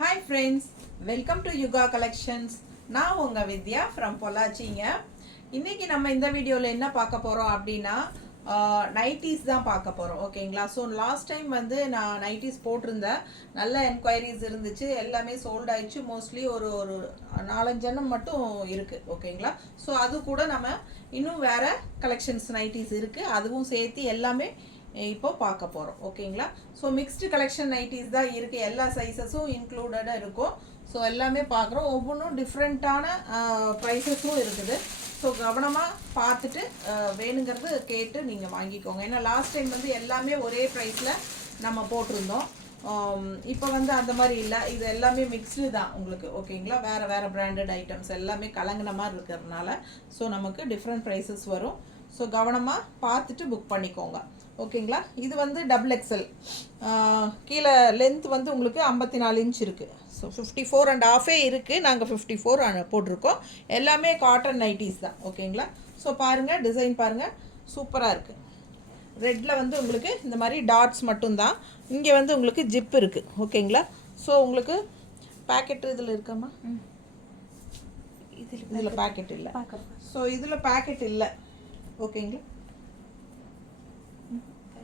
Hi friends, welcome to Yuga Collections. நான் உங்க வித்யா from பொள்ளாச்சிங்க. இன்னைக்கு நம்ம இந்த வீடியோல என்ன பார்க்க போறோம் அப்படின்னா நைட்டிஸ் தான் பார்க்க போறோம். ஓகேங்களா? ஸோ லாஸ்ட் டைம் வந்து நான் நைட்டிஸ் போட்டிருந்தேன். நல்ல என்கொயரிஸ் இருந்துச்சு. எல்லாமே சோல்ட் ஆயிடுச்சு. மோஸ்ட்லி ஒரு 4-5 எண்ணம் மட்டும் இருக்கு. ஓகேங்களா? ஸோ அது கூட நம்ம இன்னும் வேற கலெக்ஷன்ஸ் நைட்டிஸ் இருக்கு. அதுவும் சேர்த்து எல்லாமே இப்போ பார்க்க போகிறோம். ஓகேங்களா? ஸோ மிக்ஸ்டு கலெக்ஷன் நைட்டிஸ் தான் இருக்குது. எல்லா சைஸஸும் இன்க்ளூடடாக இருக்கும். ஸோ எல்லாமே பார்க்குறோம். ஒவ்வொன்றும் டிஃப்ரெண்ட்டான ப்ரைஸஸும் இருக்குது. ஸோ கவனமாக பார்த்துட்டு வேணுங்கிறது கேட்டு நீங்கள் வாங்கிக்கோங்க. ஏன்னா லாஸ்ட் டைம் வந்து எல்லாமே ஒரே ப்ரைஸில் நம்ம போட்டிருந்தோம். இப்போ வந்து அந்த மாதிரி இல்லை. இது எல்லாமே மிக்ஸ்டு தான் உங்களுக்கு. ஓகேங்களா? வேறு வேறு பிராண்டட் ஐட்டம்ஸ் எல்லாமே கலங்கின மாதிரி இருக்கிறதுனால ஸோ நமக்கு டிஃப்ரெண்ட் ப்ரைஸஸ் வரும். ஸோ கவனமாக பார்த்துட்டு புக் பண்ணிக்கோங்க. ஓகேங்களா? இது வந்து XXL. கீழே லென்த் வந்து உங்களுக்கு 54 இன்ச் இருக்குது. ஸோ 54.5 இருக்குது. நாங்கள் 54 போட்டிருக்கோம். எல்லாமே காட்டன் நைட்டிஸ் தான். ஓகேங்களா? ஸோ பாருங்கள், டிசைன் பாருங்கள், சூப்பராக இருக்குது. ரெட்டில் வந்து உங்களுக்கு இந்த மாதிரி டாட்ஸ் மட்டும்தான். இங்கே வந்து உங்களுக்கு ஜிப் இருக்குது. ஓகேங்களா? ஸோ உங்களுக்கு பேக்கெட்டு இதில் இருக்காமா? இதில் பேக்கெட் இல்லை. ஸோ இதில் பேக்கெட் இல்லை. ஓகேங்களா?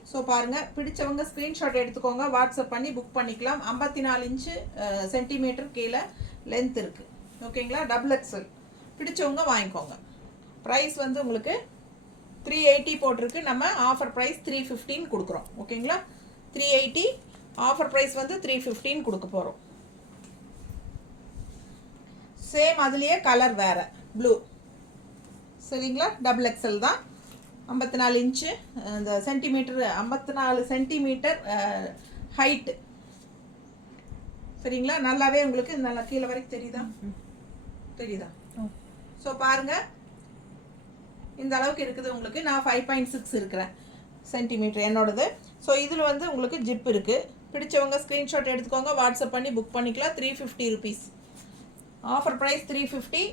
ஸோ பாருங்கள், பிடிச்சவங்க ஸ்க்ரீன்ஷாட் எடுத்துக்கோங்க, வாட்ஸ்அப் பண்ணி புக் பண்ணிக்கலாம். 54 இன்ச்சு சென்டிமீட்டர் கீழே லென்த் இருக்குது. ஓகேங்களா? XXL பிடிச்சவங்க வாங்கிக்கோங்க. ப்ரைஸ் வந்து உங்களுக்கு 380 போட்டிருக்கு. நம்ம ஆஃபர் ப்ரைஸ் 315 கொடுக்குறோம். ஓகேங்களா? 380 ஆஃபர் ப்ரைஸ் வந்து 315 கொடுக்க போகிறோம். சேம் அதுலேயே கலர் வேறு, ப்ளூ. சரிங்களா? XXL தான். 54 இன்ச்சு இந்த சென்டிமீட்டர், 54 சென்டிமீட்டர் ஹைட்டு. சரிங்களா? நல்லாவே உங்களுக்கு நல்லா கீழே வரைக்கும் தெரியுதா? ஸோ பாருங்கள், இந்த அளவுக்கு இருக்குது உங்களுக்கு. நான் 5.6 இருக்கிறேன் சென்டிமீட்டர் என்னோடது. ஸோ இதில் வந்து உங்களுக்கு ஜிப் இருக்குது. பிடிச்சவங்க ஸ்க்ரீன்ஷாட் எடுத்துக்கோங்க, வாட்ஸ்அப் பண்ணி புக் பண்ணிக்கலாம். 350 ருபீஸ் ஆஃபர் ப்ரைஸ். 350.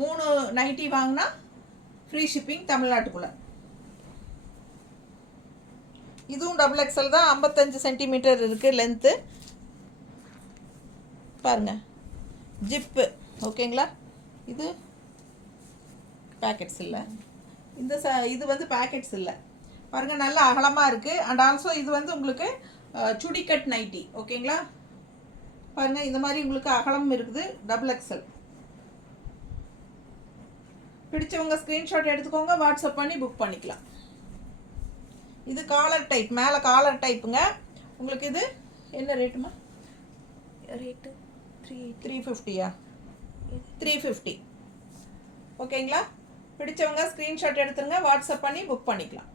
3 நைட்டி வாங்கினா ஃப்ரீ ஷிப்பிங் தமிழ்நாட்டுக்குள்ளே. இதுவும் XXL தான். 55 சென்டிமீட்டர் இருக்குது லென்த்து. பாருங்கள், ஜிப்பு. ஓகேங்களா? இது பேக்கெட்ஸ் இல்லை. இது வந்து பேக்கெட்ஸ் இல்லை. பாருங்கள், நல்ல அகலமாக இருக்குது. அண்ட் ஆல்சோ இது வந்து உங்களுக்கு சுடிக்கட் நைட்டி. ஓகேங்களா? பாருங்கள், இந்த மாதிரி உங்களுக்கு அகலம் இருக்குது. XXL. பிடிச்சவங்க ஸ்க்ரீன்ஷாட் எடுத்துக்கோங்க, வாட்ஸ்அப் பண்ணி புக் பண்ணிக்கலாம். இது காலர் டைப், மேலே காலர் டைப்புங்க. உங்களுக்கு இது என்ன ரேட்டுமா? ரேட்டு 350. 350. ஓகேங்களா? பிடிச்சவங்க ஸ்க்ரீன்ஷாட் எடுத்துருங்க, வாட்ஸ்அப் பண்ணி புக் பண்ணிக்கலாம்.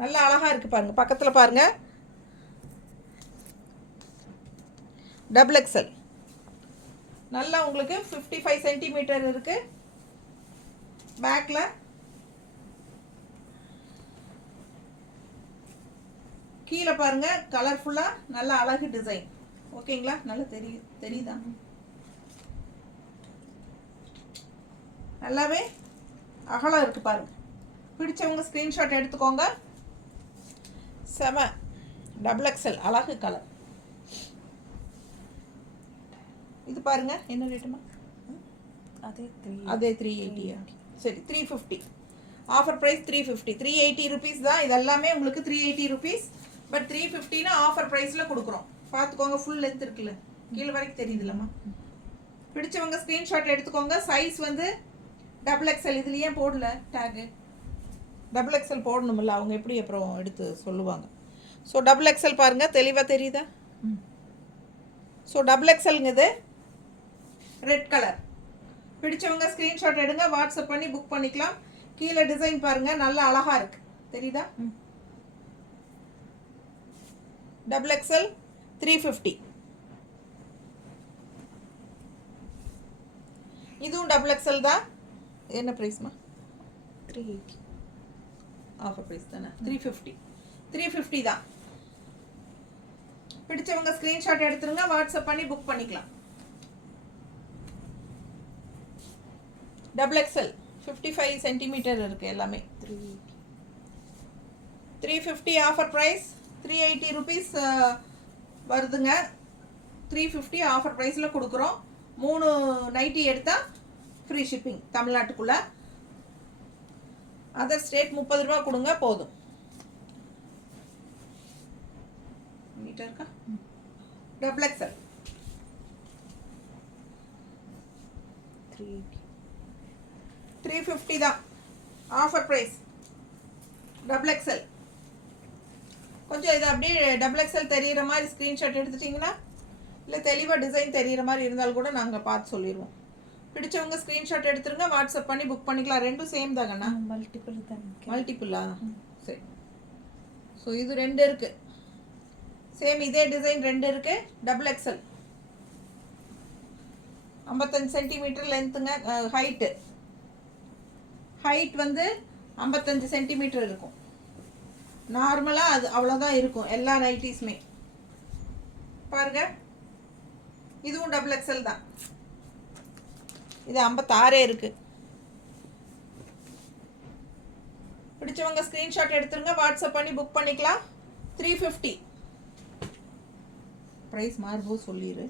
நல்லா அழகாக இருக்குது பாருங்கள். பக்கத்தில் பாருங்கள், XXL. நல்லா உங்களுக்கு 55 சென்டிமீட்டர் இருக்குது. பேக்கில் கீழே பாருங்கள், கலர்ஃபுல்லாக நல்ல அழகு டிசைன். ஓகேங்களா? நல்லா தெரியுதா? நல்லாவே அகலம் இருக்குது பாருங்கள். பிடிச்சவங்க ஸ்க்ரீன்ஷாட் எடுத்துக்கோங்க. செம XXL அழகு கலர். இது பாருங்கள், என்ன ரேட்டுமா? அதே 380. சரி, 350. Offer price 350. 380 ருபீஸ் தான். இதெல்லாமே உங்களுக்கு 380 ருபீஸ். பட் 350னா ஆஃபர் ப்ரைஸில் கொடுக்குறோம். பார்த்துக்கோங்க, ஃபுல் லென்த் இருக்குல்ல, கீழே வரைக்கும் தெரியுதுல்லம்மா. பிடிச்சவங்க ஸ்க்ரீன்ஷாட் எடுத்துக்கோங்க. சைஸ் வந்து XXL. இதுல ஏன் போடல டேகு? XXL போடணுமில்ல, அவங்க எப்படி அப்புறம் எடுத்து சொல்லுவாங்க. ஸோ XXL பாருங்கள், தெளிவாக தெரியுதா? ஸோ XXLங்குது ரெட் கலர். பிடிச்சவங்க ஸ்க்ரீன்ஷாட் எடுங்க, வாட்ஸ்அப் பண்ணி புக் பண்ணிக்கலாம். கீழே டிசைன் பாருங்கள், நல்ல அழகாக இருக்குது. தெரியுதா? XXL 350. இதுவும் XXL தான். என்ன ப்ரைஸ்மா? 380. ஆஃபர் ப்ரைஸ் தானே. 350 தான். பிடிச்சவங்க ஸ்க்ரீன்ஷாட் எடுத்துருங்க, வாட்ஸ்அப் பண்ணி புக் பண்ணிக்கலாம். XXL 55 சென்டிமீட்டர் இருக்குது எல்லாமே. 350 ஆஃபர் ப்ரைஸ். 380 ருபீஸ் வருதுங்க. 350 ஆஃபர் ப்ரைஸில் கொடுக்குறோம். 3 நைட்டி எடுத்தால் ஃப்ரீ ஷிப்பிங் தமிழ்நாட்டுக்குள்ளே. அதர் ஸ்டேட் 30 ரூபா கொடுங்க போதும். நீட்டாக இருக்கா? டபுள் எக்ஸல் 350 தான் ஆஃபர் ப்ரைஸ். டபுள் எக்ஸல் கொஞ்சம் இது அப்படியே டபுள் எக்ஸல் தெரிகிற மாதிரி ஸ்க்ரீன்ஷாட் எடுத்துட்டிங்கன்னா, இல்லை தெளிவாக டிசைன் தெரிகிற மாதிரி இருந்தால் கூட நாங்கள் பார்த்து சொல்லிடுவோம். பிடிச்சவங்க ஸ்க்ரீன்ஷாட் எடுத்துருங்க, வாட்ஸ்அப் பண்ணி புக் பண்ணிக்கலாம். ரெண்டும் சேம் தாங்கண்ணா? மல்டிபிள் தான். மல்டிபிளா? சரி. ஸோ இது 2 இருக்குது. சேம் இதே டிசைன் 2 இருக்குது. டபுள் எக்ஸல் 55 சென்டிமீட்டர் லென்த்துங்க. ஹைட் வந்து 55 சென்டிமீட்டர் இருக்கும். நார்மலாக அது அவ்வளோதான் இருக்கும் எல்லா நைட்டிஸுமே. பாருங்க, இதுவும் டபுள் எக்ஸல் தான். இது 56 இருக்கு. பிடிச்சவங்க ஸ்க்ரீன்ஷாட் எடுத்துருங்க, வாட்ஸ்அப் பண்ணி புக் பண்ணிக்கலாம். 350 ப்ரைஸ் மாறுபோ சொல்லிடு.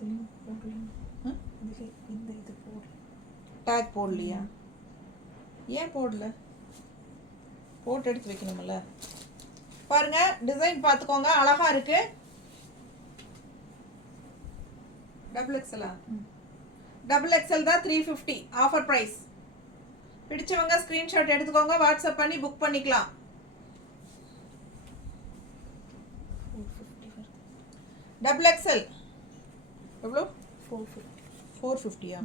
இந்த இது போடல, டேக் போடலையா? ஏன் போடல? போட்டு எடுத்து வைக்கணும்ல. பாருங்க, டிசைன் பார்த்துக்கோங்க, அழகா இருக்கு. டபுள் எக்ஸலா? டபுள் எக்ஸல் தான் 350 ஆஃபர் ப்ரைஸ். பிடிச்சவங்க ஸ்க்ரீன்ஷாட் எடுத்துக்கோங்க, வாட்ஸ்அப் பண்ணி புக் பண்ணிக்கலாம். டபுள் எக்ஸல் எவ்வளோ? 450யா?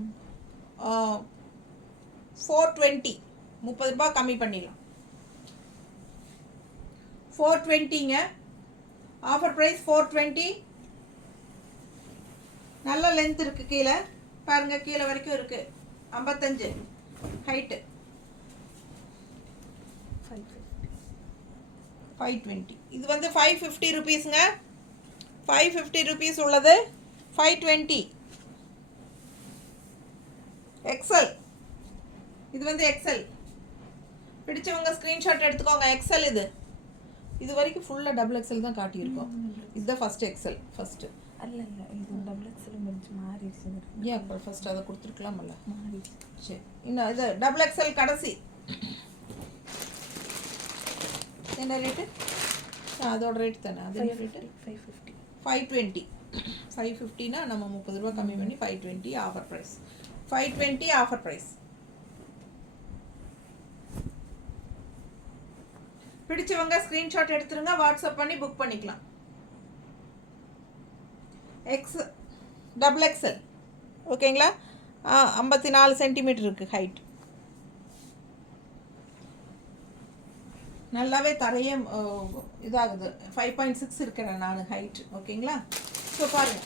420, 30 ரூபாய் கம்மி பண்ணிடலாம். 420ங்க ஆஃபர் ப்ரைஸ். 420. நல்ல லென்த் இருக்குது. கீழே பாருங்க, கீழே வரைக்கும் இருக்குது. 55 ஹைட்டு. 520. இது வந்து 550 ருபீஸுங்க. 550 ருபீஸ் உள்ளது 520. எக்ஸல், இது வந்து எக்ஸல். பிடிச்சவங்க ஸ்க்ரீன்ஷாட் எடுத்துக்கோங்க. எக்ஸல் இது வரைக்கும் ஃபுல்லாக டபுள் எக்ஸல் தான் காட்டியிருக்கோம். இதுதான் ஃபஸ்ட்டு எக்ஸல். ஃபஸ்ட்டு அல்ல இது டபுள் எக்ஸல் கொஞ்சம் மாறிடுச்சு. ஏன் அப்போ ஃபஸ்ட் அதை கொடுத்துருக்கலாமல்ல? மாறிடுச்சு. சரி, இன்னும் இது டபுள் எக்ஸல் கடைசி. என்ன ரேட்டு? அதோட ரேட் தானே. அது என்ன ரேட்டு? 550. 520. 550னா நம்ம 30 ரூபா கம்மி பண்ணி 520 ஆஃபர் ப்ரைஸ். 520 offer price. பிடிச்சவங்க ஸ்க்ரீன்ஷாட் எடுத்துருங்க, வாட்ஸ்அப் பண்ணி புக் பண்ணிக்கலாம். டபுள் எக்ஸல் ஓகேங்களா? 54 சென்டிமீட்டர் இருக்குது ஹைட். நல்லாவே தரையே இதாகுது. 5.6 இருக்கிறேன் நான் ஹைட். ஓகேங்களா? ஸோ பாருங்கள்,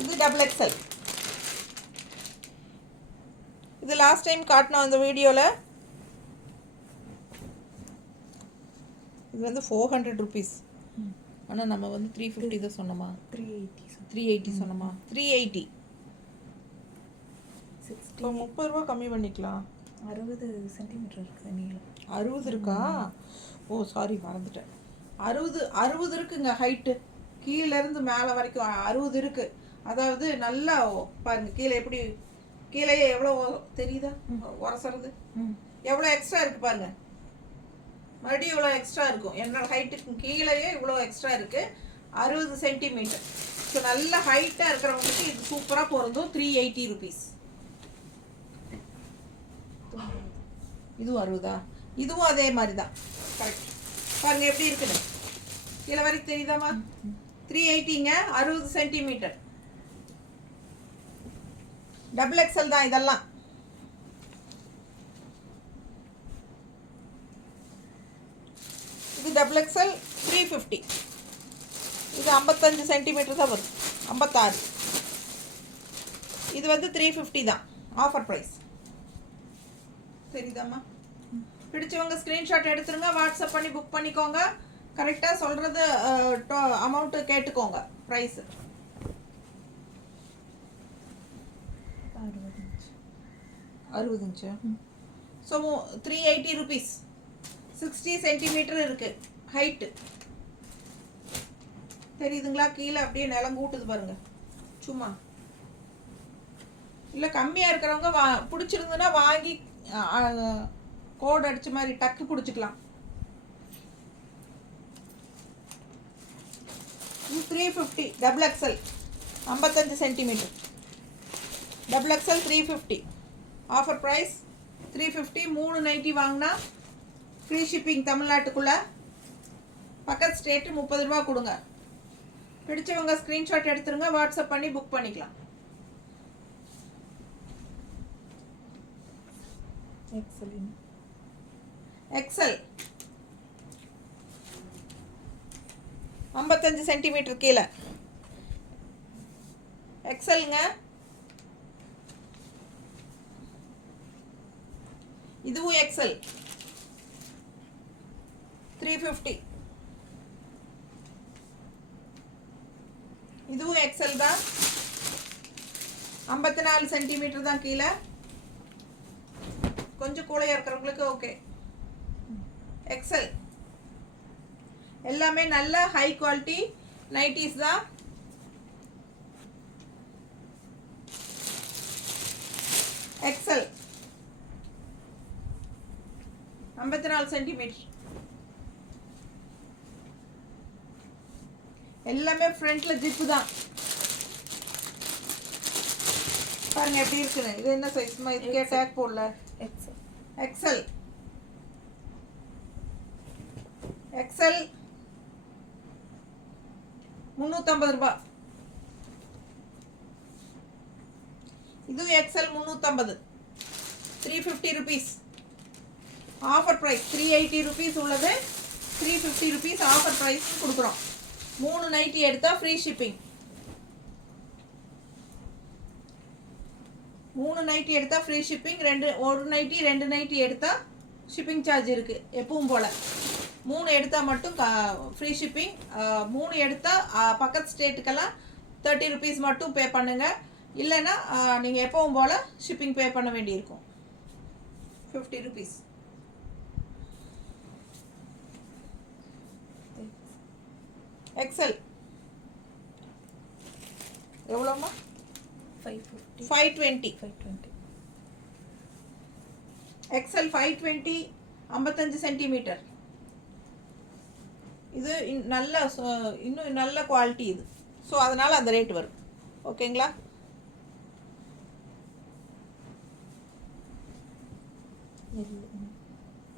இது டபுள் எக்ஸல். இது லாஸ்ட் டைம் காட்டினோம் அந்த வீடியோவில். இது வந்து 400 ருபீஸ். ஆனால் நம்ம வந்து 350 தான் சொன்னோமா? 380 சொன்னோமா? 380. இப்போ 30 ரூபா கம்மி பண்ணிக்கலாம். 60 சென்டிமீட்டர் இருக்குது நீளம். 60 இருக்கா? ஓ சாரி, மறந்துட்டேன். 60 இருக்குங்க ஹைட்டு. கீழேருந்து மேலே வரைக்கும் 60 இருக்குது. அதாவது நல்லா பாருங்கள், கீழே எப்படி, கீழே எவ்வளோ தெரியுதா உரசுறது? எவ்வளோ எக்ஸ்ட்ரா இருக்குது பாருங்கள். மறுபடியும் இவ்வளோ எக்ஸ்ட்ரா இருக்கும். என்னோட ஹைட்டுக்கு கீழேயே இவ்வளோ எக்ஸ்ட்ரா இருக்குது. 60 சென்டிமீட்டர். ஸோ நல்ல ஹைட்டாக இருக்கிறவங்களுக்கு இது சூப்பராக பொருந்தும். 380 ருபீஸ். இதுவும் 60. இதுவும் அதே மாதிரி தான். கரெக்ட். பாருங்கள் எப்படி இருக்குன்னு. கீழே வரைக்கும் தெரியுதாம்மா? 380ங்க. 60 சென்டிமீட்டர். டபுள் எக்ஸல் தான் இதெல்லாம். இது டபுள் எக்ஸல் 350. இது 55 சென்டிமீட்டர் தான் வரும். 56. இது வந்து 350 தான் ஆஃபர் ப்ரைஸ். தெரியுதாம்மா? பிடிச்சவங்க ஸ்க்ரீன்ஷாட் எடுத்துருங்க, வாட்ஸ்அப் பண்ணி புக் பண்ணிக்கோங்க. கரெக்டாக சொல்கிறது அமௌண்ட்டு கேட்டுக்கோங்க. Price 60 inch. So 380 rupees. 60 centimetre இருக்குது ஹைட்டு. தெரியுதுங்களா? கீழே அப்படியே நிலம் கூட்டுது பாருங்க. சும்மா இல்லை கம்மியாக இருக்கிறவங்க பிடிச்சிருந்துன்னா வாங்கி கோட் அடிச்ச மாதிரி டக்கு பிடிச்சிக்கலாம். இது 350 double XL 55 centimetre double XL 350 offer price 350. 3 nighty வாங்கினா ஃப்ரீ ஷிப்பிங் தமிழ்நாட்டுக்குள்ளே. பக்கத்து ஸ்டேட்டு 30 ரூபா கொடுங்க. பிடிச்சவங்க ஸ்க்ரீன்ஷாட் எடுத்துருங்க, வாட்ஸ்அப் பண்ணி புக் பண்ணிக்கலாம். எக்ஸல் 55 சென்டிமீட்டர் கீழே எக்ஸலுங்க. இதுவும் எக்ஸல் 350. இதுவும் எக்ஸல் தான். 54 சென்டிமீட்டர் தான் கீழே. கொஞ்சம் கூலையாக இருக்கிறவங்களுக்கு ஓகே. எக்ஸல் எல்லாமே நல்ல ஹை குவாலிட்டி நைட்டிஸ் தான். XL 54 centimetre. எல்லாமே ஃப்ரண்ட்ல ஜிப்பு தான். பாருங்க எப்படி இருக்குன்னு. இது என்ன சைஸ்மா? இதுக்கே டேக் போடல. எக்ஸல் எக்ஸல் 350 ரூபாய். இதுவும் XL 350 350 rupees offer price. 380 rupees உள்ளது 350 ருபீஸ் ஆஃபர் ப்ரைஸ் கொடுக்குறோம். 3 நைட்டி எடுத்தால் ஃப்ரீ ஷிப்பிங். 3 நைட்டி எடுத்தால் ஃப்ரீ ஷிப்பிங். ஒரு நைட்டி 2 நைட்டி எடுத்தால் ஷிப்பிங் சார்ஜ் இருக்குது எப்பவும் போல். 3 எடுத்தால் மட்டும் ஃப்ரீ ஷிப்பிங். 3 எடுத்தால் பக்கத்து ஸ்டேட்டுக்கெல்லாம் 30 ருபீஸ் மட்டும் பே பண்ணுங்கள். இல்லைன்னா நீங்கள் எப்பவும் போல் ஷிப்பிங் பே பண்ண வேண்டியிருக்கும் 50 ருபீஸ். எக்ஸல் எவ்வளோம்மா? 520. XL 520 55 centimetre. இது நல்ல இன்னும் நல்ல குவாலிட்டி இது. ஸோ அதனால் அந்த ரேட் வரும். ஓகேங்களா?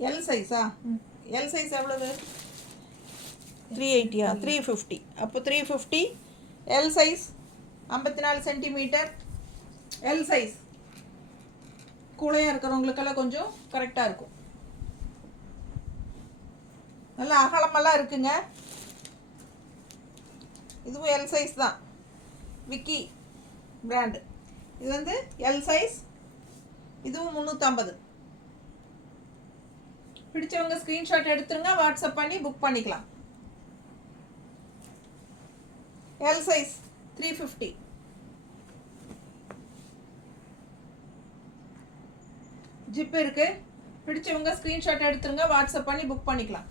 எல் சைஸா? எல் சைஸ் எவ்வளவு? 380. 350. அப்போ 350. L size 54 centimetre. L size கூலையாக இருக்கிறவங்களுக்கெல்லாம் கொஞ்சம் கரெக்டாக இருக்கும். நல்லா அகலமெல்லாம் இருக்குங்க. இதுவும் எல் சைஸ் தான். விக்கி பிராண்டு. இது வந்து எல் சைஸ். இதுவும் 350. பிடிச்சவங்க ஸ்க்ரீன்ஷாட் எடுத்துருங்க, வாட்ஸ்அப் பண்ணி புக் பண்ணிக்கலாம். L size 350. ஜிப் இருக்கு. பிடிச்சவங்க ஸ்க்ரீன்ஷாட் எடுத்துருங்க, வாட்ஸ்அப் பண்ணி புக் பண்ணிக்கலாம்.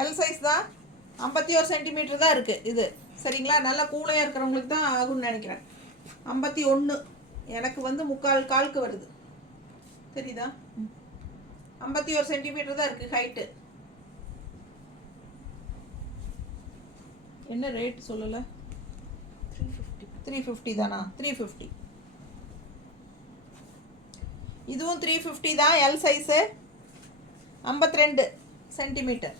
எல் சைஸ் தான். 51 சென்டிமீட்டர் தான் இருக்குது இது. சரிங்களா? நல்லா கூலையாக இருக்கிறவங்களுக்கு தான் ஆகும்னு நினைக்கிறேன். 51. எனக்கு வந்து 3/4 காலுக்கு வருது. தெரியுதா? 51 சென்டிமீட்டர் தான் இருக்குது ஹைட்டு. என்ன ரேட் சொல்லலை? 350 தானா? 350. இதுவும் 350 தான். L size 52 centimetre.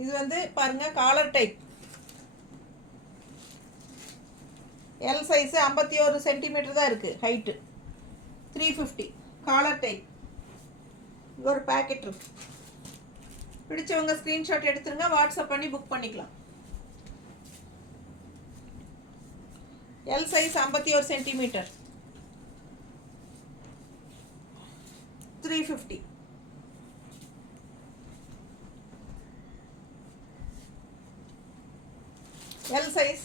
இது வந்து பாருங்க collar type. L size 51 centimetre தான் இருக்குது ஹைட்டு. 350 collar type. இது ஒரு பேக்கெட் இருக்கு. பிடிச்சவங்க ஸ்க்ரீன்ஷாட் எடுத்துருங்க, வாட்ஸ்அப் பண்ணி புக் பண்ணிக்கலாம். L size 51 centimetre 350. L size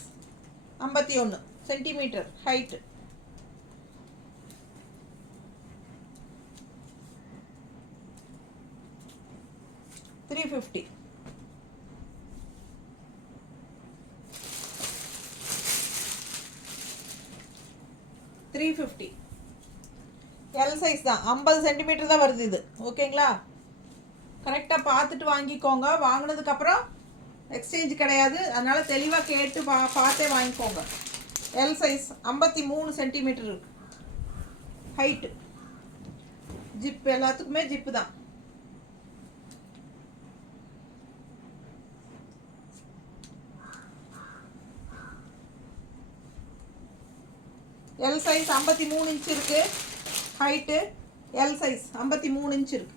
51 centimetre height. 350. $350. L size தான், 50 சென்டிமீட்டர் தான் வருது இது. ஓகேங்களா? கரெக்டாக பார்த்துட்டு வாங்கிக்கோங்க. வாங்கினதுக்கப்புறம் எக்ஸ்சேஞ்ச் கிடையாது, அதனால் தெளிவாக கேட்டு பார்த்தே வாங்கிக்கோங்க. எல் சைஸ் 53 சென்டிமீட்டர் இருக்கு ஹைட்டு. ஜிப் எல்லாத்துக்குமே ஜிப்பு தான். எல் சைஸ் 53 இன்ச் இருக்கு ஹைட்டு. எல் சைஸ் 53 இன்ச் இருக்கு.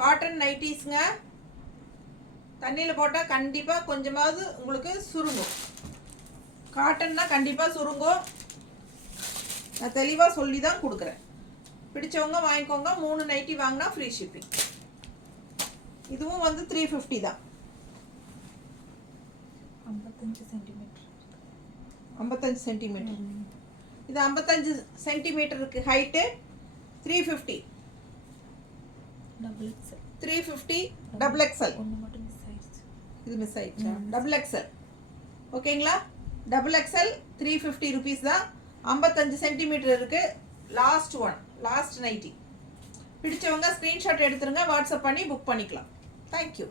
காட்டன் நைட்டிஸ்ங்க. தண்ணியில் போட்டால் கண்டிப்பாக கொஞ்சமாவது உங்களுக்கு சுருங்கும். காட்டன்னா கண்டிப்பாக சுருங்கும். நான் தெளிவாக சொல்லி தான் கொடுக்குறேன். பிடிச்சவங்க வாங்கிக்கோங்க. 3 நைட்டி வாங்கினா ஃப்ரீ ஷிப்பிங். இதுவும் வந்து 350 தான். 55 சென்டிமீட்டர். 55 சென்டிமீட்டர். இது 55 சென்டிமீட்டர் இருக்கு height. 350. Double XL. 350 double XL. ஒன்று மட்டும் மிஸ் ஆயிடுச்சு. இது மிஸ் ஆயிடுச்சா? Double XL. ஓகேங்களா? டபுள் எக்ஸ்எல் 350 ருபீஸ் தான். 55 சென்டிமீட்டர் இருக்கு. Last one, last nighty. பிடிச்சவங்க ஸ்க்ரீன்ஷாட் எடுத்துருங்க, வாட்ஸ்அப் பண்ணி புக் பண்ணிக்கலாம். தேங்க்யூ.